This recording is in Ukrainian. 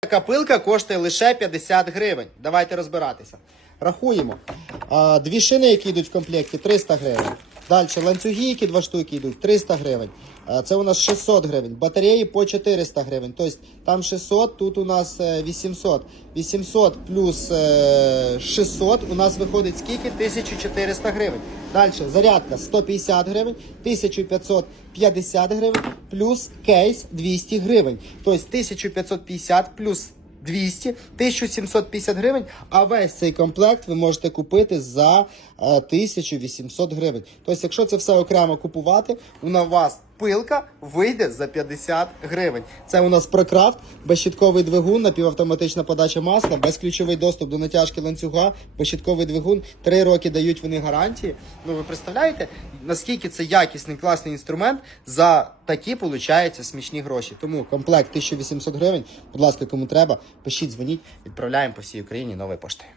Така пилка коштує лише 50 гривень. Давайте розбиратися. Рахуємо. Дві шини, які йдуть в комплекті, 300 гривень. Далі ланцюги, які два штуки йдуть, 300 гривень. Це у нас 600 гривень. Батареї по 400 гривень. Тобто там 600, тут у нас е, 800. 800 плюс е, 600 у нас виходить скільки? 1400 гривень. Далі зарядка 150 гривень, 1550 гривень, плюс кейс 200 гривень. Тобто 1550 плюс 200, 1750 гривень, а весь цей комплект ви можете купити за е, 1800 гривень. Тобто, якщо це все окремо купувати, у вас пилка вийде за 50 гривень. Це у нас прокрафт, безщітковий двигун, напівавтоматична подача масла, безключовий доступ до натяжки ланцюга, безщітковий двигун. Три роки дають вони гарантії. Ну ви представляєте, наскільки це якісний класний інструмент за такі получаються смішні гроші. Тому комплект 1800 гривень. Будь ласка, кому треба, пишіть, дзвоніть, відправляємо по всій Україні новою поштою.